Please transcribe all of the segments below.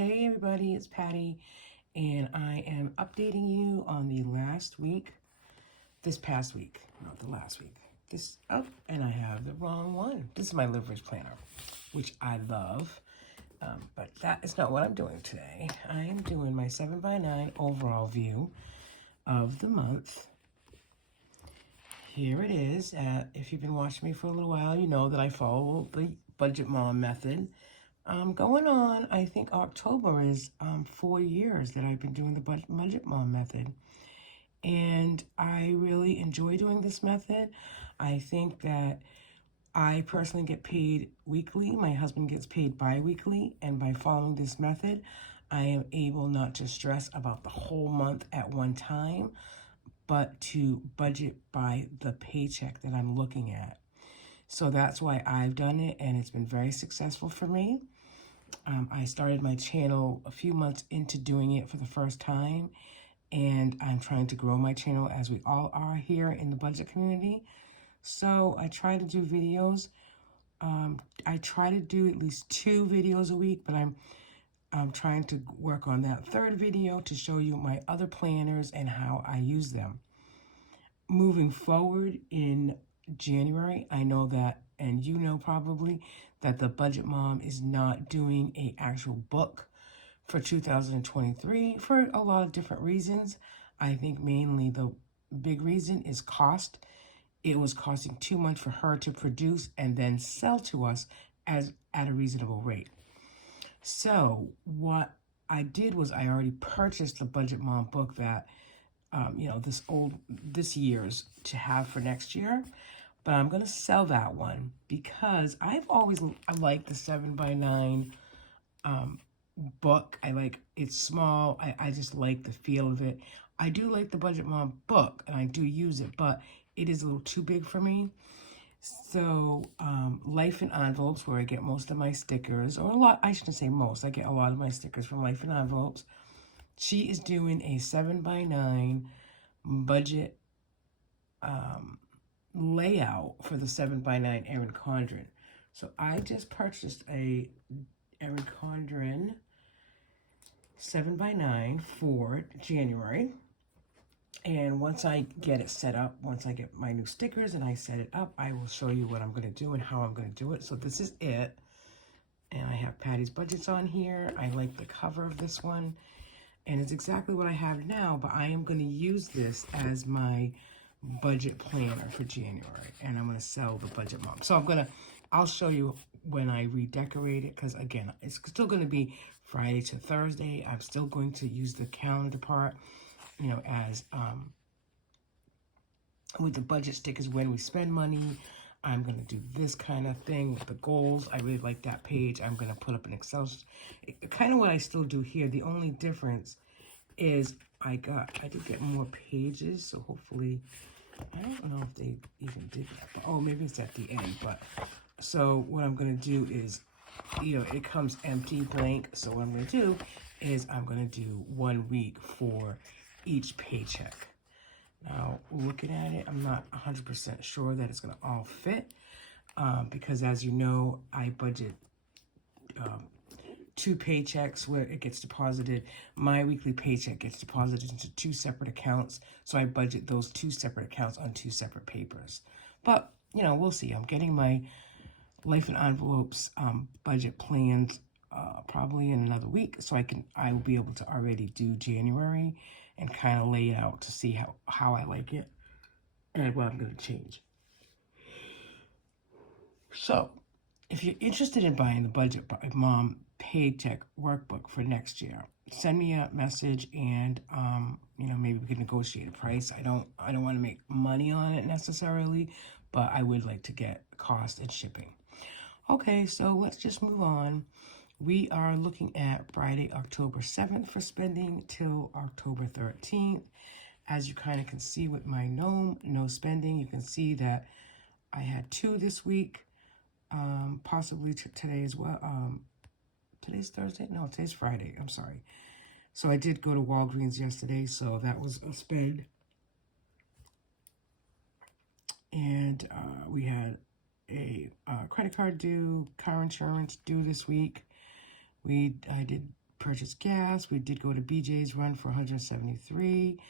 Hey everybody, it's Patty, and I am updating you on the this past week, not the last week. And I have the wrong one. This is my leverage planner, which I love, but that is not what I'm doing today. I am doing my 7x9 overall view of the month. Here it is. If you've been watching me for a little while, you know that I follow the Budget Mom method. Going on, I think October is 4 years that I've been doing the Budget Mom method. And I really enjoy doing this method. I think that I personally get paid weekly. My husband gets paid bi-weekly. And by following this method, I am able not to stress about the whole month at one time, but to budget by the paycheck that I'm looking at. So that's why I've done it, and it's been very successful for me. I started my channel a few months into doing it for the first time, and I'm trying to grow my channel as we all are here in the budget community. So I try to do videos. I try to do at least 2 videos a week, but I'm trying to work on that 3rd video to show you my other planners and how I use them. Moving forward in January, I know that, and you know probably, that the Budget Mom is not doing an actual book for 2023 for a lot of different reasons. I think mainly the big reason is cost. It was costing too much for her to produce and then sell to us at a reasonable rate. So what I did was I already purchased the Budget Mom book that this year's to have for next year, but I'm going to sell that one because I liked the 7x9 book. It's small. I just like the feel of it. I do like the Budget Mom book, and I do use it, but it is a little too big for me. So Life in Envelopes, where I get most of my stickers, or a lot, I shouldn't say most, I get a lot of my stickers from Life in Envelopes. She is doing a 7x9 budget layout for the 7x9 Erin Condren. So I just purchased a Erin Condren 7x9 for January. And once I get it set up, once I get my new stickers and I set it up, I will show you what I'm going to do and how I'm going to do it. So this is it. And I have Patty's Budgets on here. I like the cover of this one. And it's exactly what I have now, but I am going to use this as my budget planner for January. And I'm going to sell the Budget Mom. So I'll show you when I redecorate it, because again, it's still going to be Friday to Thursday. I'm still going to use the calendar part, as with the budget stickers when we spend money. I'm going to do this kind of thing with the goals. I really like that page. I'm going to put up an Excel, kind of what I still do here. The only difference is I did get more pages, so hopefully, I don't know if they even did that, but oh, maybe it's at the end. But so what I'm going to do is, it comes empty, blank. So what I'm going to do is I'm going to do 1 week for each paycheck. Now, looking at it, I'm not 100% sure that it's going to all fit, because as you know, I budget 2 paychecks where it gets deposited. My weekly paycheck gets deposited into 2 separate accounts, so I budget those 2 separate accounts on 2 separate papers. But, we'll see. I'm getting my Life in Envelopes budget planned probably in another week, so I will be able to already do January and kind of lay it out to see how I like it and what I'm going to change. So, if you're interested in buying the Budget Mom Paycheck Workbook for next year, send me a message and, maybe we can negotiate a price. I don't want to make money on it necessarily, but I would like to get cost and shipping. Okay, so let's just move on. We are looking at Friday, October 7th for spending till October 13th. As you kind of can see with my no spending, you can see that I had 2 this week, possibly today as well. Today's Thursday? No, today's Friday. I'm sorry. So I did go to Walgreens yesterday, so that was a spend. And we had a credit card due, car insurance due this week. I did purchased gas. We did go to BJ's Run for $173.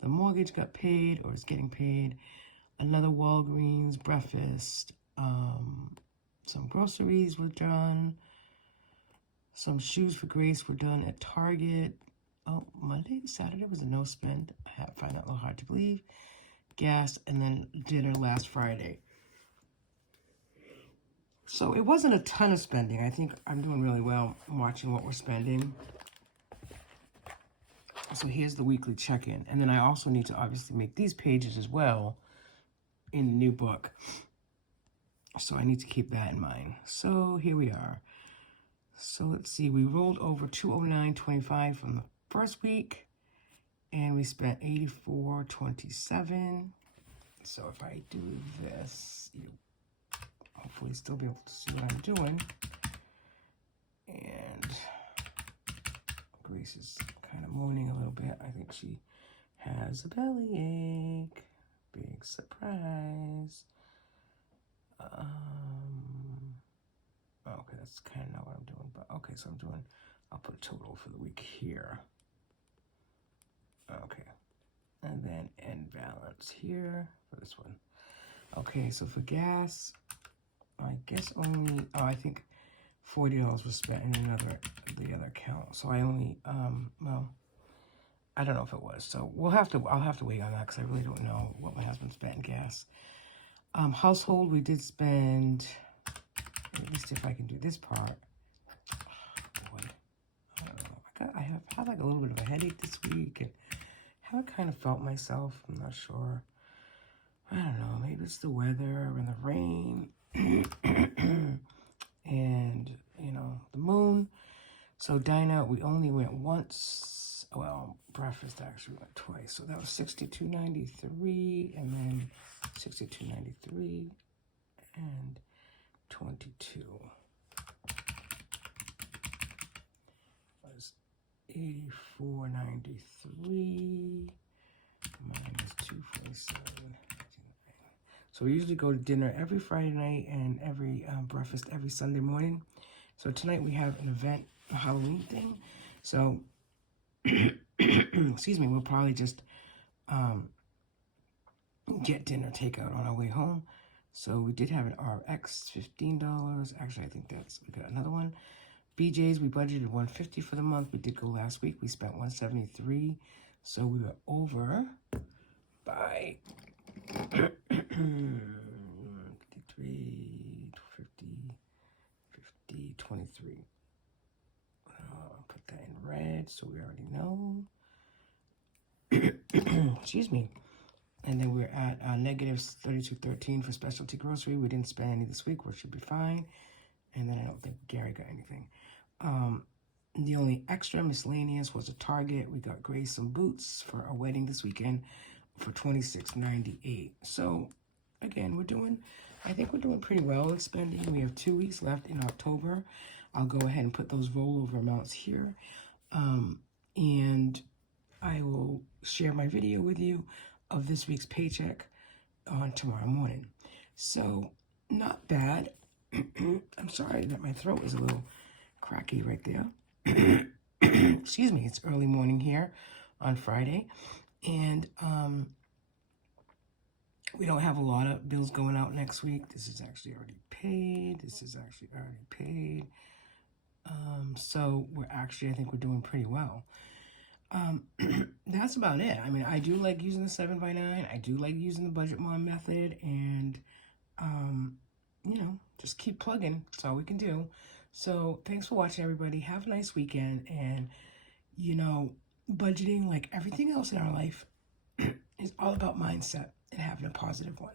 The mortgage got paid or is getting paid. Another Walgreens breakfast. Some groceries were done. Some shoes for Grace were done at Target. Oh, Monday, Saturday was a no spend. I find that a little hard to believe. Gas, and then dinner last Friday. So it wasn't a ton of spending. I think I'm doing really well watching what we're spending. So here's the weekly check-in. And then I also need to obviously make these pages as well in the new book. So I need to keep that in mind. So here we are. So let's see. We rolled over $209.25 from the first week. And we spent $84.27. So if I do this, you hopefully still be able to see what I'm doing. And Grace is kind of moaning a little bit. I think she has a bellyache. Big surprise. Okay, that's kind of not what I'm doing. But okay, so I'll put a total for the week here. Okay. And then end balance here for this one. Okay, so for gas, I guess only, I think $40 was spent in the other account. So I only, well, I don't know if it was. So I'll have to wait on that because I really don't know what my husband spent in gas. Household, we did spend, at least if I can do this part. Oh, boy, I don't know. I have had like a little bit of a headache this week and haven't kind of felt myself. I'm not sure. I don't know. Maybe it's the weather and the rain and, you know, the moon. So dine out, we only went once. Well, breakfast actually went twice. So that was $62.93 and then $62.93 and 22 was $84.93 minus 247. So we usually go to dinner every Friday night and every breakfast every Sunday morning. So tonight we have an event, a Halloween thing. So excuse me, we'll probably just get dinner takeout on our way home. So we did have an RX, $15. Actually, I think we got another one. BJ's, we budgeted $150 for the month. We did go last week. We spent $173. So we were over by 53, 50, 23. I'll put that in red so we already know. Excuse me. And then we're at negative $32.13 for specialty grocery. We didn't spend any this week, which should be fine. And then I don't think Gary got anything. The only extra miscellaneous was a Target. We got Grace some boots for our wedding this weekend for $26.98. So again, I think we're doing pretty well with spending. We have 2 weeks left in October. I'll go ahead and put those rollover amounts here. And I will share my video with you of this week's paycheck on tomorrow morning. So not bad. I'm sorry that my throat is a little cracky right there. Excuse me, it's early morning here on Friday. And we don't have a lot of bills going out next week. This is actually already paid. So I think we're doing pretty well. That's about it. I mean, I do like using the 7x9. I do like using the Budget Mom method. And, you know, just keep plugging. That's all we can do. So thanks for watching, everybody. Have a nice weekend. And, you know, budgeting, like everything else in our life, is all about mindset and having a positive one.